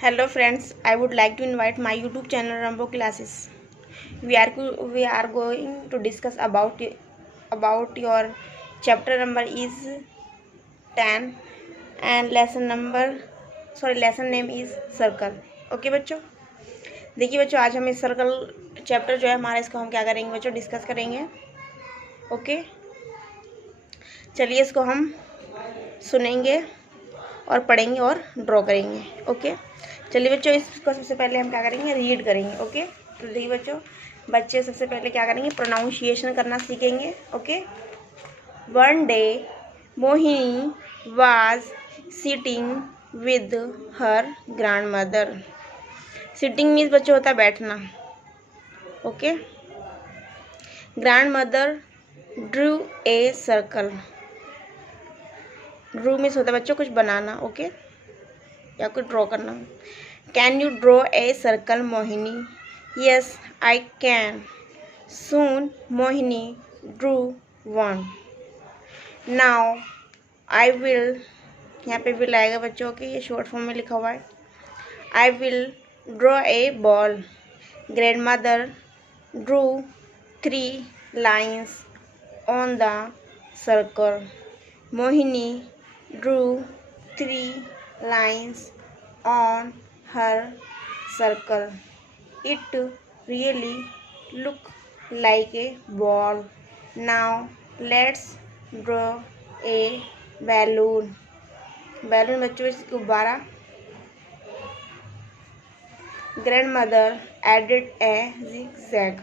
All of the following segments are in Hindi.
Hello friends, I would like to invite my YouTube channel Rambo Classes. We are going to discuss about your chapter number is 10 and lesson name is circle. Okay बच्चों, देखिए बच्चों, आज हम इस सर्कल चैप्टर जो है हमारा, इसको हम क्या करेंगे बच्चों, डिस्कस करेंगे। ओके, चलिए इसको हम सुनेंगे और पढ़ेंगे और ड्रॉ करेंगे। ओके, चलिए बच्चों, इसको सबसे पहले हम क्या करेंगे, रीड करेंगे। ओके, तो देखिए बच्चों, बच्चे सबसे पहले क्या करेंगे, प्रोनाउंसिएशन करना सीखेंगे। Okay, one day Mohini was sitting with her grand mother. Sitting means बच्चों होता है बैठना। Okay, grand mother Drew a circle. Drew means होता है बच्चों कुछ बनाना। ओके, या कुछ ड्रॉ करना। Can you draw a circle Mohini? Yes I can. Soon Mohini Drew one. Now I will, यहाँ पे विल आएगा बच्चों के, ये शॉर्ट फॉर्म में लिखा हुआ है। आई will draw a ball. Grandmother drew 3 lines on the circle. Mohini drew 3 lines on her circle. It really look like a ball. Now let's draw a balloon. Balloon बच्चों गुब्बारा। Grandmother added a zigzag.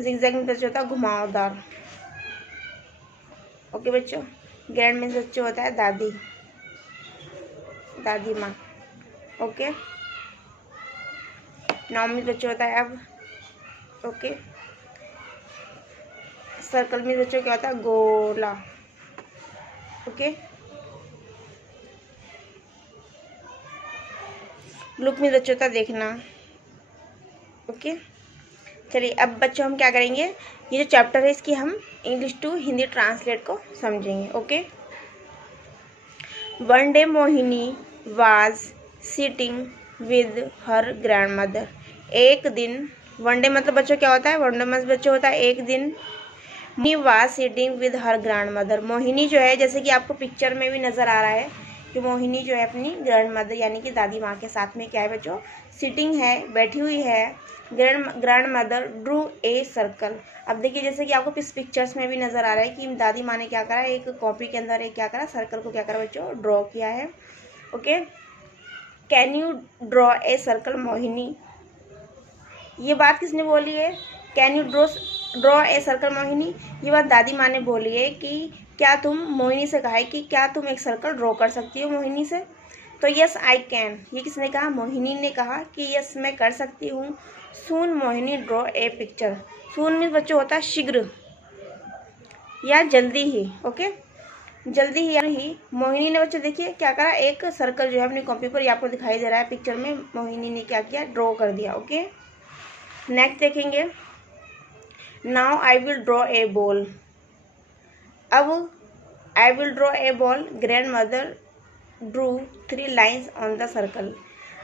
Zigzag में बच्चों होता है घुमावदार। ओके बच्चों, ग्रैंड मीन्स बच्चों होता है दादी, दादी माँ। ओके, नाउ मीन्स बच्चों होता है अब। ओके, सर्कल मीन्स बच्चों क्या होता है, गोला। ओके, लुक मीन्स बच्चों होता है देखना। ओके, चलिए अब बच्चों हम क्या करेंगे, ये जो चैप्टर है इसकी हम इंग्लिश टू हिंदी ट्रांसलेट को समझेंगे। Okay, one day Mohini was sitting with her grand mother. एक दिन, वन डे मतलब बच्चों क्या होता है, वन डे मतलब बच्चों होता है एक दिन। Mohini was sitting with her grand mother. Mohini जो है, जैसे कि आपको पिक्चर में भी नज़र आ रहा है कि मोहिनी जो है अपनी ग्रैंड मदर यानी कि दादी माँ के साथ में क्या है बच्चों, सिटिंग है, बैठी हुई है। Grand mother Drew a circle. अब देखिए, जैसे कि आपको इस पिक्चर्स में भी नज़र आ रहा है कि दादी माँ ने क्या करा, एक कॉपी के अंदर एक क्या करा, सर्कल को क्या करा बच्चों, ड्रॉ किया है। Okay, can you draw a circle Mohini? ये बात किसने बोली है, can you draw a circle Mohini? ये बात दादी माँ ने बोली है कि क्या तुम, मोहिनी से कहा है कि क्या तुम एक सर्कल ड्रॉ कर सकती हो मोहिनी से? तो यस आई कैन, ये किसने कहा, मोहिनी ने कहा कि यस मैं कर सकती हूँ। सून मोहिनी ड्रॉ ए पिक्चर। सून मीन्स बच्चों होता है शीघ्र या जल्दी ही। ओके, जल्दी ही मोहिनी ने बच्चों देखिए क्या करा, एक सर्कल जो है अपनी कॉपी पर, ये आपको दिखाई दे रहा है पिक्चर में, मोहिनी ने क्या किया, ड्रॉ कर दिया। ओके, नेक्स्ट देखेंगे, now I will draw a ball. अब I will draw a ball. Grandmother drew 3 lines on the circle.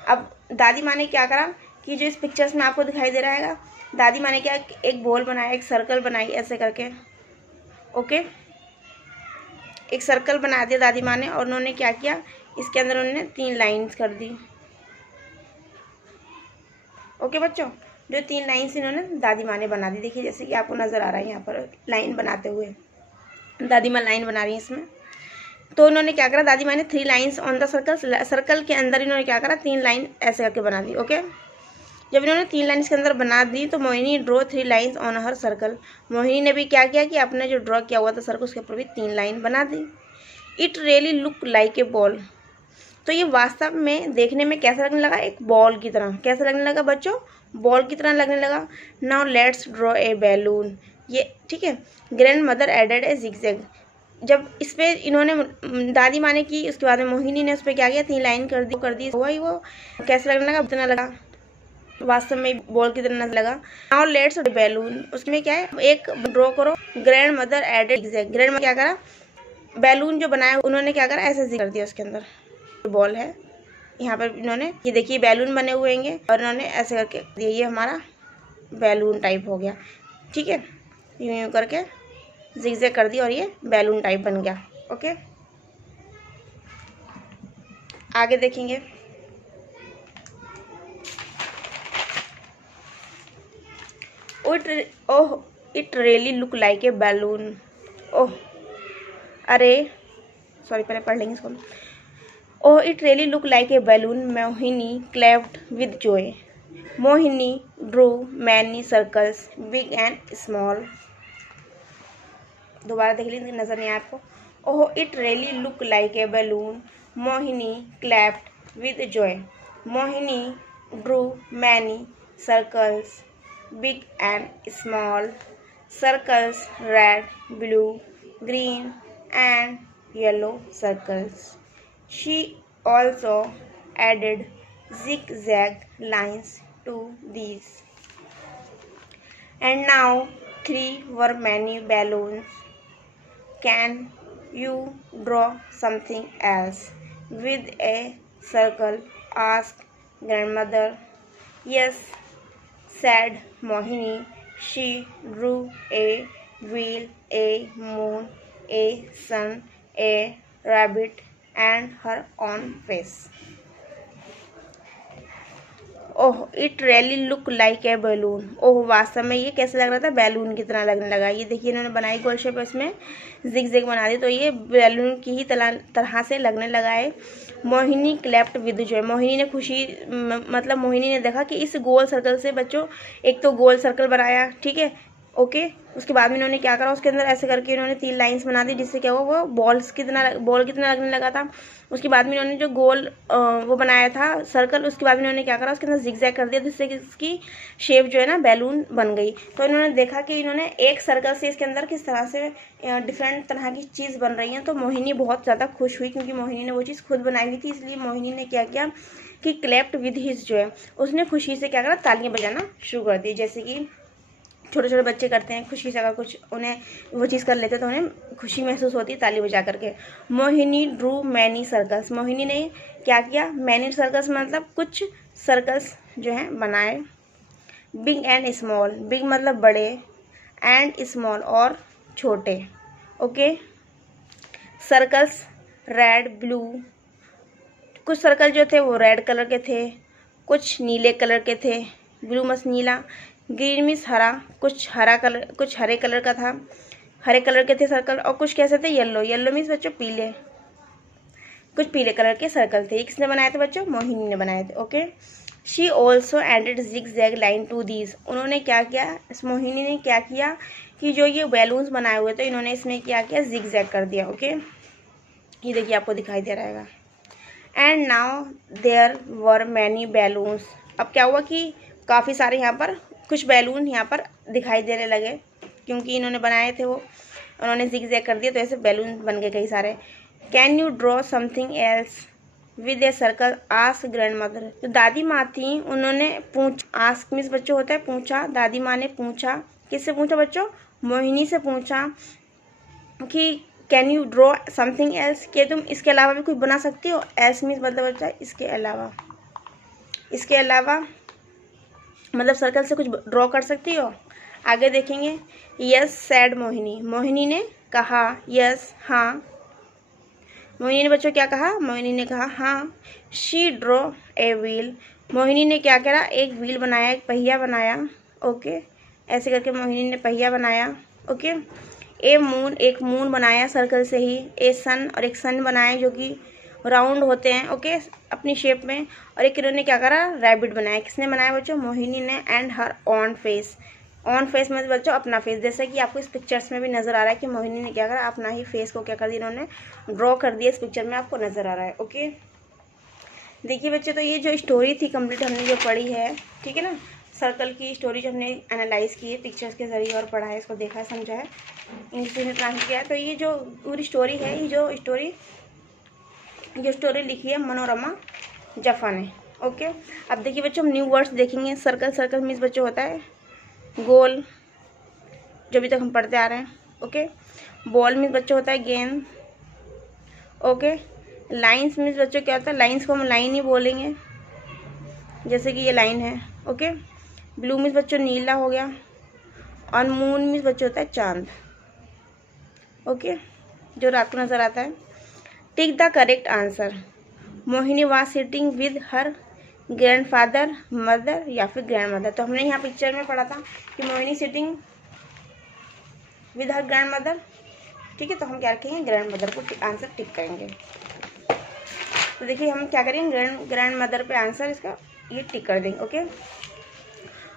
अब दादी माँ ने क्या करा कि जो इस पिक्चर्स में आपको दिखाई दे रहा है, दादी माँ ने क्या, एक बॉल बनाया, एक सर्कल बनाई ऐसे करके। ओके, एक सर्कल बना दिया दादी माँ ने, और उन्होंने क्या किया, इसके अंदर उन्होंने 3 लाइन्स कर दी। ओके बच्चों, जो 3 लाइन्स इन्होंने दादी माँ ने बना दी, देखिए जैसे कि आपको नज़र आ रहा है यहाँ पर लाइन बनाते हुए, दादी माँ लाइन बना रही है इसमें। तो उन्होंने क्या करा, दादी माँ ने 3 lines on the circle, circle के अंदर इन्होंने क्या करा, 3 लाइन ऐसे करके बना दी। ओके, जब इन्होंने 3 लाइन इसके अंदर बना दी तो Mohini draw 3 lines on her circle. Mohini ने भी क्या किया कि आपने जो ड्रॉ किया हुआ था सर्कल, उसके ऊपर भी 3 लाइन बना दी। It really look like a ball. तो ये वास्तव में देखने में कैसा लगने लगा, एक बॉल की तरह। कैसा लगने लगा बच्चों, बॉल की तरह लगने लगा। Now let's draw a balloon. ये ठीक है। Grand mother added A zigzag. जब इस पर इन्होंने दादी माँ ने की, उसके बाद में मोहिनी ने उस पर क्या किया, 3 लाइन कर दी हुआ ही वो कैसा लगने लगा, इतना लगा वास्तव में बॉल की तरह नजर लगा। नाउ लेट्स बैलून, उसमें क्या है, एक ड्रॉ करो। Grandmother added zigzag. Grandmother क्या करा, बैलून जो बनाया उन्होंने क्या करा, ऐसे कर दिया उसके अंदर, बॉल है यहाँ पर इन्होंने ये देखिए बैलून बने हुए हैं और इन्होंने ऐसे करके दिए, ये हमारा बैलून टाइप हो गया। ठीक है, यूँ करके जिगजैग कर दिया और ये बैलून टाइप बन गया। ओके, आगे देखेंगे। Oh it really look like a balloon. Oh अरे सॉरी, पहले पढ़ लेंगे इसको। Oh it really look like a balloon, Mohini clapped with joy. Mohini drew many circles big and small. दोबारा देख लीजिए, नजर नहीं आया आपको। Oh it really look like a balloon, Mohini clapped with joy. Mohini drew many circles big and small, circles red, blue, green and yellow circles. She also added zigzag lines to these. And now 3 were many balloons. Can you draw something else with a circle? Asked grandmother. Yes, said Mohini. She drew a wheel, a moon, a sun, a rabbit, and her own face. Oh it really look like a balloon. Oh वास्तव में ये कैसे लग रहा था, बैलून की तरह लगने लगा। ये देखिए इन्होंने बनाई गोल शेप, इसमें जिग जिग बना दी तो ये बैलून की ही तरह से लगने लगा है। Mohini clapped with joy. Mohini ने खुशी मतलब मोहिनी ने देखा कि इस गोल सर्कल से बच्चों एक तो गोल सर्कल बनाया, ठीक है, ओके। उसके बाद में इन्होंने क्या करा, उसके अंदर ऐसे करके इन्होंने 3 लाइंस बना दी, जिससे क्या हुआ वो बॉल की तरह लगने लगा था। उसके बाद में इन्होंने जो गोल वो बनाया था सर्कल, उसके बाद में इन्होंने क्या करा, उसके अंदर जिगजैग कर दिया, जिससे कि इसकी शेप जो है ना बैलून बन गई। तो इन्होंने देखा कि इन्होंने एक सर्कल से इसके अंदर किस तरह से डिफरेंट तरह की चीज़ बन रही है। तो मोहिनी बहुत ज़्यादा खुश हुई, क्योंकि मोहिनी ने वो चीज़ खुद बनाई हुई थी। इसलिए मोहिनी ने क्या किया कि क्लैप्ड विद हिज जो है, उसने खुशी से क्या करा, तालियां बजाना शुरू कर दी। जैसे कि छोटे छोटे बच्चे करते हैं खुशी से, अगर कुछ उन्हें वो चीज़ कर लेते तो उन्हें खुशी महसूस होती है ताली बजा करके। Mohini drew many circles. Mohini ने क्या किया, मैनी सर्कल्स मतलब कुछ सर्कल्स जो हैं बनाए। बिग एंड स्मॉल, बिग मतलब बड़े, एंड स्मॉल और छोटे, ओके। सर्कल्स रेड ब्लू, कुछ सर्कल जो थे वो रेड कलर के थे, कुछ नीले कलर के थे, ब्लू मस नीला, ग्रीन मीन्स हरा, कुछ हरे कलर का था, हरे कलर के थे सर्कल, और कुछ कैसे थे, येलो, येलो मीन्स बच्चों पीले, कुछ पीले कलर के सर्कल थे। किसने बनाए थे बच्चों, मोहिनी ने बनाए थे, okay. She also added zigzag line to these. उन्होंने क्या किया, इस मोहिनी ने क्या किया कि जो ये बैलून्स बनाए हुए थे इन्होंने इसमें क्या किया, जिग जैग कर दिया, ओके। ये देखिए आपको दिखाई दे रहा है। And now there were many balloons. अब क्या हुआ कि काफ़ी सारे यहाँ पर कुछ बैलून यहाँ पर दिखाई देने लगे, क्योंकि इन्होंने बनाए थे वो, उन्होंने जिग जैग कर दिया तो ऐसे बैलून बन गए कई सारे। Can you draw something else with A circle, ask grand mother. तो दादी माँ थी, उन्होंने आस्क मीन्स बच्चों होता है पूछा, दादी माँ ने पूछा, किससे पूछा बच्चों, मोहिनी से पूछा कि can you draw something else, कि तुम इसके अलावा भी कुछ बना सकती हो। एल्स मीन्स मतलब बच्चा इसके अलावा मतलब सर्कल से कुछ ड्रॉ कर सकती हो। आगे देखेंगे। यस सैड मोहिनी, मोहिनी ने कहा, यस हाँ। मोहिनी ने बच्चों क्या कहा, मोहिनी ने कहा हाँ। She draw a wheel, Mohini ने क्या करा, एक व्हील बनाया, एक पहिया बनाया, ओके। ऐसे करके मोहिनी ने पहिया बनाया, ओके। ए मून, एक मून बनाया सर्कल से ही। ए सन, और एक सन बनाया जो कि राउंड होते हैं, ओके, अपनी शेप में। और एक इन्होंने क्या करा, रैबिट बनाया। किसने बनाया बच्चों, मोहिनी ने। And her on face, on face में बच्चों अपना फेस, जैसे कि आपको इस पिक्चर्स में भी नज़र आ रहा है कि मोहिनी ने क्या करा, अपना ही फेस को क्या कर दिया, इन्होंने ड्रॉ कर दिया। इस पिक्चर में आपको नज़र आ रहा है, ओके। देखिए बच्चों, तो ये जो स्टोरी थी कंप्लीट हमने जो पढ़ी है, ठीक है ना, सर्कल की स्टोरी जो हमने एनालाइज की है पिक्चर्स के जरिए और पढ़ा है, इसको देखा है, समझा है, इंग्लिश में ट्रांसलेट किया है। तो ये जो पूरी स्टोरी है, ये जो स्टोरी लिखी है मनोरमा जफा ने, ओके। अब देखिए बच्चों, हम न्यू वर्ड्स देखेंगे। सर्कल, सर्कल मीन्स बच्चों होता है गोल, जो अभी तक हम पढ़ते आ रहे हैं, ओके। बॉल मीन्स बच्चों होता है गेंद, ओके। लाइन्स मीन्स बच्चों क्या होता है, लाइन्स को हम लाइन ही बोलेंगे, जैसे कि ये लाइन है। ओके, ब्लू मीन्स बच्चों नीला हो गया, और मून मीन्स बच्चों होता है चांद। ओके, जो रात को नजर आता है। Tick the correct answer. Mohini was sitting with her grandfather, mother या फिर ग्रैंड मदर। तो हमने यहाँ पिक्चर में पढ़ा था कि Mohini sitting with her grand mother. ठीक है, तो हम क्या रखेंगे, ग्रैंड मदर को आंसर टिक करेंगे। तो देखिए हम क्या करेंगे, ग्रैंड मदर पे आंसर इसका ये टिक कर देंगे। Okay,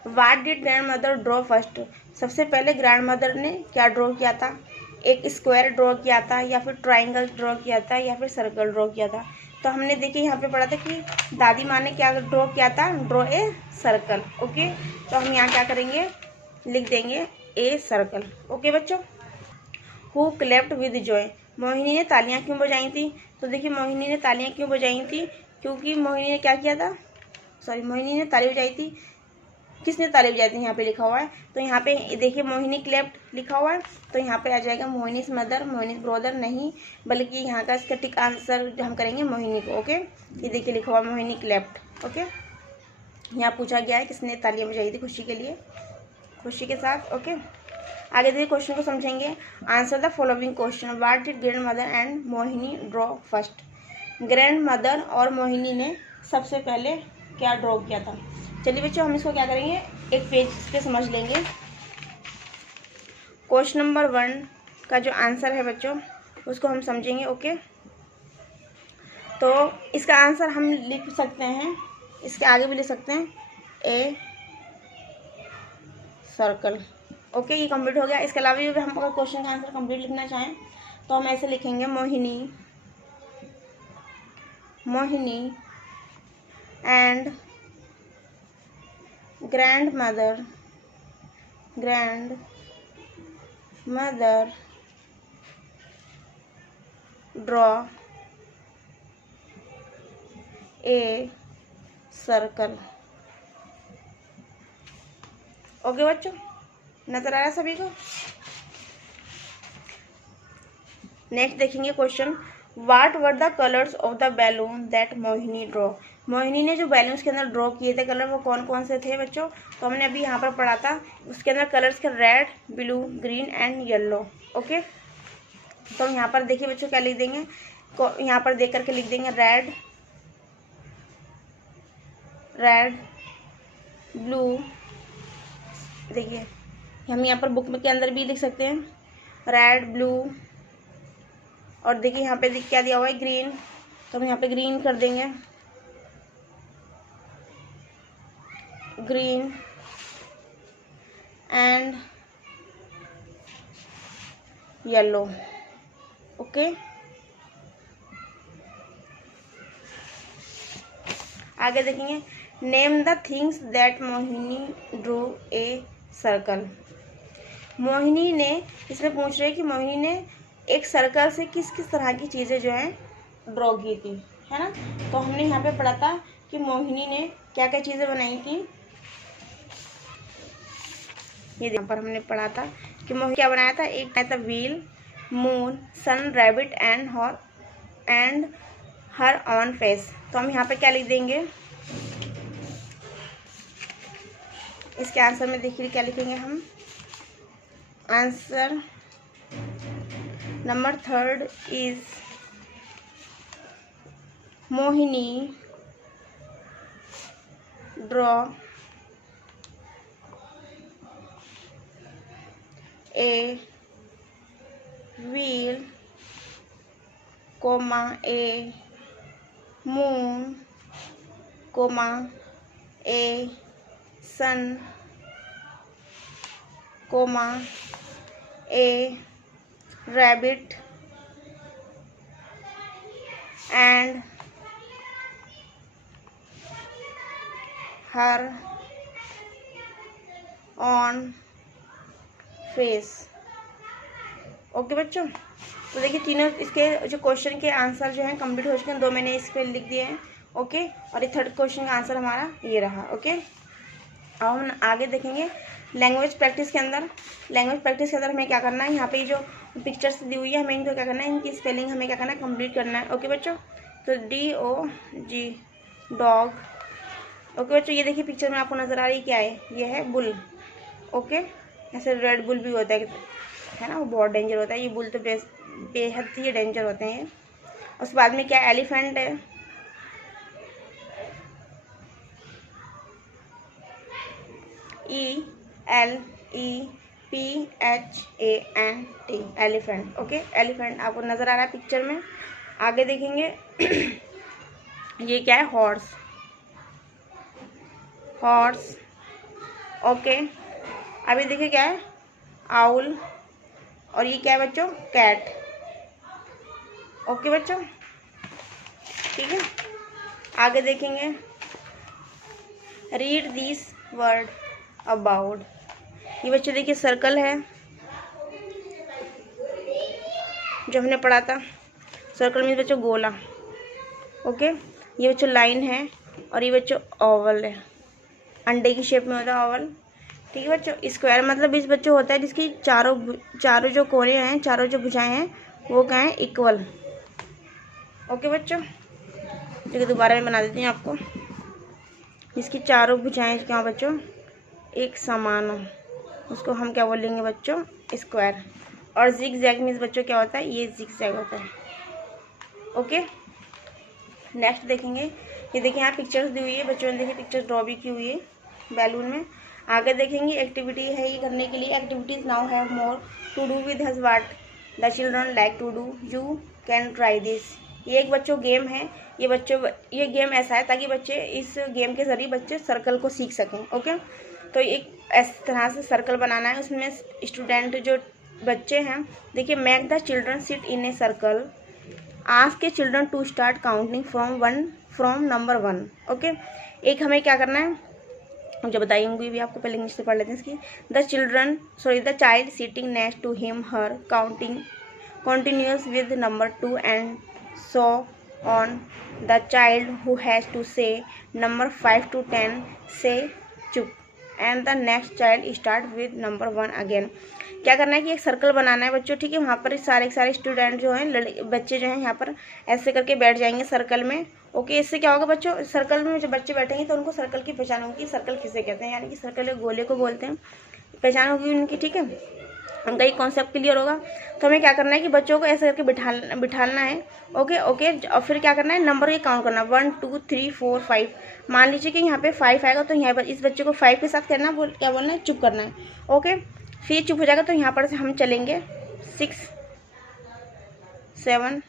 what did grand mother draw first. सबसे पहले ग्रैंड मदर ने क्या ड्रॉ किया था, एक स्क्वायर ड्रॉ किया था, या फिर ट्राइंगल ड्रॉ किया था, या फिर सर्कल ड्रॉ किया था। तो हमने देखिए यहाँ पे पढ़ा था कि दादी माँ ने क्या ड्रॉ किया था, ड्रॉ ए सर्कल। ओके, तो हम यहाँ क्या करेंगे, लिख देंगे ए सर्कल। ओके बच्चों, who clapped with joy. Mohini ने तालियां क्यों बजाई थी। तो देखिए मोहिनी ने तालियां क्यों बजाई थी, क्योंकि मोहिनी ने क्या किया था, मोहिनी ने ताली बजाई थी। किसने ताली बजाई थी, यहाँ पे लिखा हुआ है। तो यहाँ पे देखिए मोहिनी क्लैप्ड लिखा हुआ है, तो यहाँ पे आ जाएगा मोहिनीज मदर, मोहिनीज ब्रदर नहीं, बल्कि यहाँ का इसका टिक आंसर हम करेंगे मोहिनी को। ओके, ये देखिए लिखा हुआ मोहिनी क्लैप्ड। ओके, यहाँ पूछा गया है किसने तालियां बजाई थी खुशी के लिए, खुशी के साथ। ओके, आगे देखिए क्वेश्चन को समझेंगे। Answer the following question. What did grand mother and Mohini draw first. Grand mother और मोहिनी ने सबसे पहले क्या ड्रॉ किया था। चलिए बच्चों हम इसको क्या करेंगे, एक पेज पे समझ लेंगे। क्वेश्चन नंबर 1 का जो आंसर है बच्चों उसको हम समझेंगे। ओके, तो इसका आंसर हम लिख सकते हैं, इसके आगे भी लिख सकते हैं, ए सर्कल। ओके, ये कंप्लीट हो गया। इसके अलावा भी हम अगर क्वेश्चन का आंसर कंप्लीट लिखना चाहें तो हम ऐसे लिखेंगे, Mohini and grand mother draw a circle. Okay बच्चों, नजर आ रहा है सभी को। नेक्स्ट देखेंगे question. What were the colours of the balloon that Mohini draw. Mohini ने जो बैलून्स के अंदर ड्रॉ किए थे कलर, वो कौन कौन से थे बच्चों। तो हमने अभी यहाँ पर पढ़ा था, उसके अंदर कलर्स के red, blue, green and yellow. Okay, तो यहाँ पर देखिए बच्चों क्या लिख देंगे, यहाँ पर देख करके लिख देंगे रेड, ब्लू। देखिए हम यहाँ पर बुक के अंदर भी लिख सकते हैं रेड, ब्लू, और देखिए यहाँ पे क्या दिया हुआ है, ग्रीन। तो हम यहाँ पे ग्रीन कर देंगे, ग्रीन एंड येलो। ओके, आगे देखेंगे। Name the things that Mohini Drew a circle. Mohini ने, इसमें पूछ रहे हैं कि मोहिनी ने एक सर्कल से किस किस तरह की चीज़ें जो हैं ड्रॉ की थी, है ना। तो हमने यहाँ पे पढ़ा था कि मोहिनी ने क्या क्या चीज़ें बनाई थी। ये यहाँ पर हमने पढ़ा था कि मोहिनी क्या बनाया था, एक बनाया था wheel, moon, sun, rabbit and her on face. तो हम यहाँ पे क्या लिख देंगे, इसके आंसर में देखिए क्या लिखेंगे हम। Answer number 3 is Mohini draw a wheel, comma a moon, comma a sun, comma a rabbit and her on face। Okay बच्चों, तो देखिए तीनों इसके जो क्वेश्चन के आंसर जो हैं कंप्लीट हो चुके हैं, 2 मैंने इस पे लिख दिए हैं। ओके, और ये 3rd क्वेश्चन का आंसर हमारा ये रहा। ओके, अब हम आगे देखेंगे लैंग्वेज प्रैक्टिस के अंदर। लैंग्वेज प्रैक्टिस के अंदर हमें क्या करना है, यहाँ पे जो पिक्चर्स दी हुई है हमें इनको क्या करना है, इनकी स्पेलिंग हमें क्या करना है, कंप्लीट करना है। ओके बच्चों, तो DOG डॉग। ओके बच्चों, ये देखिए पिक्चर में आपको नज़र आ रही है क्या है, ये है बुल। ओके, ऐसे रेड बुल भी होता है ना, वो बहुत डेंजर होता है। ये बुल तो बेहद ही डेंजर होते हैं। उसके बाद में क्या, एलिफेंट है। ELEPHANT, elephant. ओके, एलिफेंट आपको नज़र आ रहा है पिक्चर में। आगे देखेंगे ये क्या है, हॉर्स। ओके, अभी देखिए क्या है, आउल। और ये क्या है बच्चों, कैट। ओके बच्चों, ठीक है। आगे देखेंगे, रीड दिस वर्ड अबाउट। ये बच्चों देखिए सर्कल है जो हमने पढ़ा था। सर्कल में बच्चों गोला। ओके, ये बच्चों लाइन है और ये बच्चों ओवल है, अंडे की शेप में होता है ओवल। ठीक है बच्चों। स्क्वायर मतलब इस बच्चों होता है जिसकी चारों जो कोने हैं, चारों जो भुजाएं हैं वो क्या है, इक्वल। ओके बच्चों, देखिए दोबारा मैं बना देती हूँ आपको। जिसकी चारों भुजाएं क्या बच्चों, एक समान हो, उसको हम क्या बोलेंगे बच्चों, स्क्वायर। और जिग जैग मीन्स बच्चों क्या होता है, ये जिग जैग होता है। ओके, नेक्स्ट देखेंगे। ये देखिए यहाँ पिक्चर्स दी हुई है, बच्चों ने देखिए पिक्चर ड्रॉ भी की हुई है बैलून में। आगे देखेंगे एक्टिविटी है ये करने के लिए। Activities now have more to do with हज what the children like to do, you can try this. ये एक बच्चों गेम है। ये गेम ऐसा है ताकि बच्चे इस गेम के जरिए बच्चे सर्कल को सीख सकें। ओके, तो एक इस तरह से सर्कल बनाना है। उसमें स्टूडेंट जो बच्चे हैं, देखिए, make the children sit in a circle, ask a children to start counting from number 1। Okay, एक हमें क्या करना है, मुझे बताइए भी आपको, पहले इंग्लिश से पढ़ लेते हैं इसकी। The child sitting next to him her counting continues with number 2 and so on. The child who has to say number 5 to 10 say चुप, and the next child start with number 1 again. क्या करना है कि एक सर्कल बनाना है बच्चों, ठीक है। वहाँ पर सारे स्टूडेंट जो हैं, बच्चे जो हैं यहाँ पर ऐसे करके बैठ जाएंगे सर्कल में। ओके, इससे क्या होगा बच्चों, सर्कल में जो बच्चे बैठेंगे तो उनको सर्कल की पहचान होगी, सर्कल किसे कहते हैं, यानी कि सर्कल गोले को बोलते हैं, पहचान होगी उनकी, ठीक है। उनका ये कॉन्सेप्ट क्लियर होगा। तो हमें क्या करना है कि बच्चों को ऐसे करके बिठाना है। ओके, और फिर क्या करना है, नंबर ये काउंट करना, 1 2 3 4 5। मान लीजिए कि यहाँ पे 5 आएगा तो यहाँ पर इस बच्चे को 5 के साथ करना क्या बोलना है, चुप करना है। ओके, फिर चुप हो जाएगा तो यहाँ पर से हम चलेंगे 6 7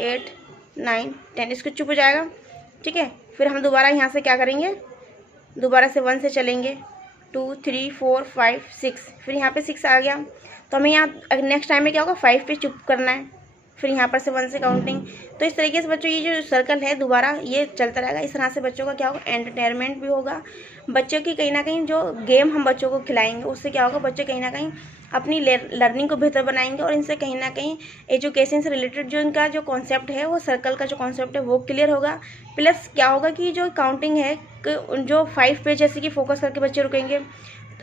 8 9 10, इसको चुप हो जाएगा, ठीक है। फिर हम दोबारा यहाँ से क्या करेंगे, दोबारा से 1 से चलेंगे, 2 3 4 5 6, फिर यहाँ पे 6 आ गया तो हमें यहाँ नेक्स्ट टाइम में क्या होगा, 5 पे चुप करना है, फिर यहाँ पर से 1 से काउंटिंग। तो इस तरीके से बच्चों ये जो सर्कल है दोबारा ये चलता रहेगा। इस तरह से बच्चों का क्या होगा, एंटरटेनमेंट भी होगा। बच्चों की कहीं ना कहीं जो गेम हम बच्चों को खिलाएंगे उससे क्या होगा, बच्चे कहीं ना कहीं अपनी लर्निंग को बेहतर बनाएंगे और इनसे कहीं ना कहीं एजुकेशन से रिलेटेड जो इनका जो कॉन्सेप्ट है, वो सर्कल का जो कॉन्सेप्ट है वो क्लियर होगा। प्लस क्या होगा कि जो काउंटिंग है, जो 5 पे जैसे कि फोकस करके बच्चे रुकेंगे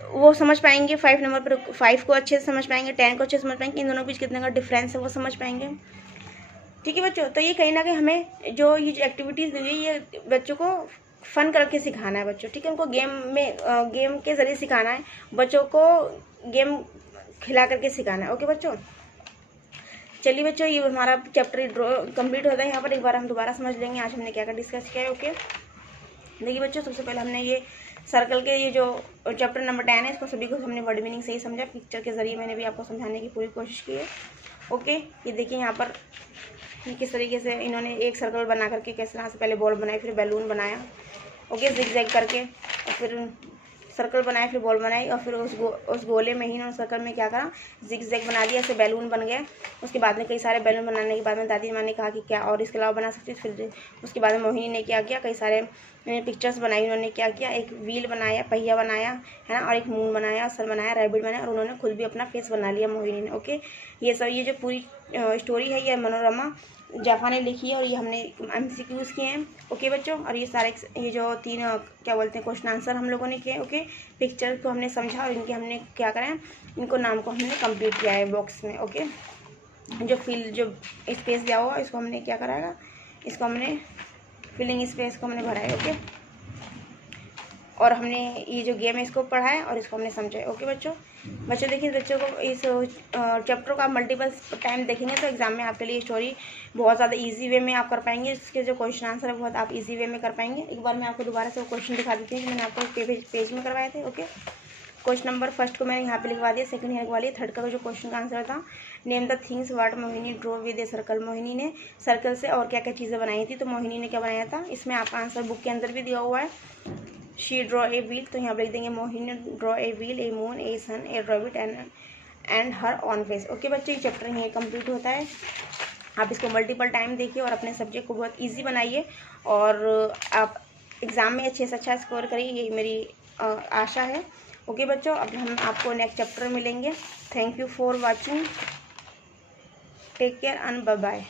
वो समझ पाएंगे, 5 नंबर पर 5 को अच्छे से समझ पाएंगे, 10 को अच्छे से समझ पाएंगे, इन दोनों के बीच कितने का डिफरेंस है वो समझ पाएंगे, ठीक है बच्चों। तो ये कहीं ना कहीं हमें जो ये जो एक्टिविटीज़ दी हुई है ये बच्चों को फन करके सिखाना है बच्चों, ठीक है। उनको गेम के ज़रिए सिखाना है, बच्चों को गेम खिला करके सिखाना है। ओके बच्चों, चलिए बच्चों, ये हमारा चैप्टर कंप्लीट होता है। यहाँ पर एक बार हम दोबारा समझ लेंगे आज हमने क्या क्या डिस्कस किया है। ओके, देखिए बच्चों, सबसे पहले हमने ये सर्कल के ये जो चैप्टर नंबर 10 है, इसको सभी को हमने वर्ड मीनिंग से ही समझा, पिक्चर के जरिए मैंने भी आपको समझाने की पूरी कोशिश की है। ओके, ये देखिए यहाँ पर किस तरीके से इन्होंने एक सर्कल बना करके किस तरह से पहले बॉल बनाई, फिर बैलून बनाया, ओके, जिग जैग करके, और फिर सर्कल बनाए, फिर बॉल बनाई, और फिर उस गोले में ही उन्होंने सर्कल में क्या करा, जिग जैग बना दिया, ऐसे बैलून बन गया। उसके बाद में कई सारे बैलून बनाने के बाद में दादी माँ ने कहा कि क्या और इसके अलावा बना सकती है। फिर उसके बाद में मोहिनी ने क्या किया, कई सारे पिक्चर्स बनाई, उन्होंने क्या किया, एक व्हील बनाया, पहिया बनाया है ना, और एक मून बनाया, सर बनाया, रैबिट बनाया, और उन्होंने खुद भी अपना फेस बना लिया मोहिनी ने। ओके, ये सब ये जो पूरी स्टोरी है ये मनोरमा जाफा ने लिखी है और ये हमने MCQs किए हैं। ओके बच्चों, और ये सारे ये जो 3 क्या बोलते हैं क्वेश्चन आंसर हम लोगों ने किए। ओके, पिक्चर को हमने समझा और इनके हमने क्या करा है, इनको नाम को हमने कंप्लीट किया है बॉक्स में। ओके, जो स्पेस दिया हुआ इसको हमने क्या कराएगा, इसको हमने फिलिंग स्पेस को हमने भरा है। ओके, और हमने ये जो गेम है इसको पढ़ा है और इसको हमने समझा है। ओके बच्चों देखिए बच्चों को इस चैप्टर को आप मल्टीपल टाइम देखेंगे तो एग्जाम में आपके लिए स्टोरी बहुत ज़्यादा इजी वे में आप कर पाएंगे। इसके जो क्वेश्चन आंसर है बहुत आप इजी वे में कर पाएंगे। एक बार मैं आपको दोबारा से वो क्वेश्चन दिखा देती हूँ कि मैंने आपको पेज में करवाए थे। ओके, क्वेश्चन नंबर फर्स्ट को मैंने यहाँ पे लिखवा दिया, सेकंड यहाँ लिखवा लिया, थर्ड का जो क्वेश्चन का आंसर था name the things what Mohini draw with a circle. Mohini ने सर्कल से और क्या क्या चीज़ें बनाई थी, तो मोहिनी ने क्या बनाया था, इसमें आपका आंसर बुक के अंदर भी दिया हुआ है। शी ड्रॉ ए व्हील, तो यहाँ पर लिख देंगे Mohini draw a wheel, a moon, a sun, a rabbit and her on face. Okay बच्चे, ये चैप्टर यहीं कंप्लीट होता है। आप इसको मल्टीपल टाइम देखिए और अपने सब्जेक्ट को बहुत ईजी बनाइए और आप एग्ज़ाम में अच्छे से अच्छा स्कोर करिए, यही मेरी आशा है। ओके बच्चों, अब हम आपको नेक्स्ट चैप्टर में मिलेंगे। Thank you for watching, take care and bye bye.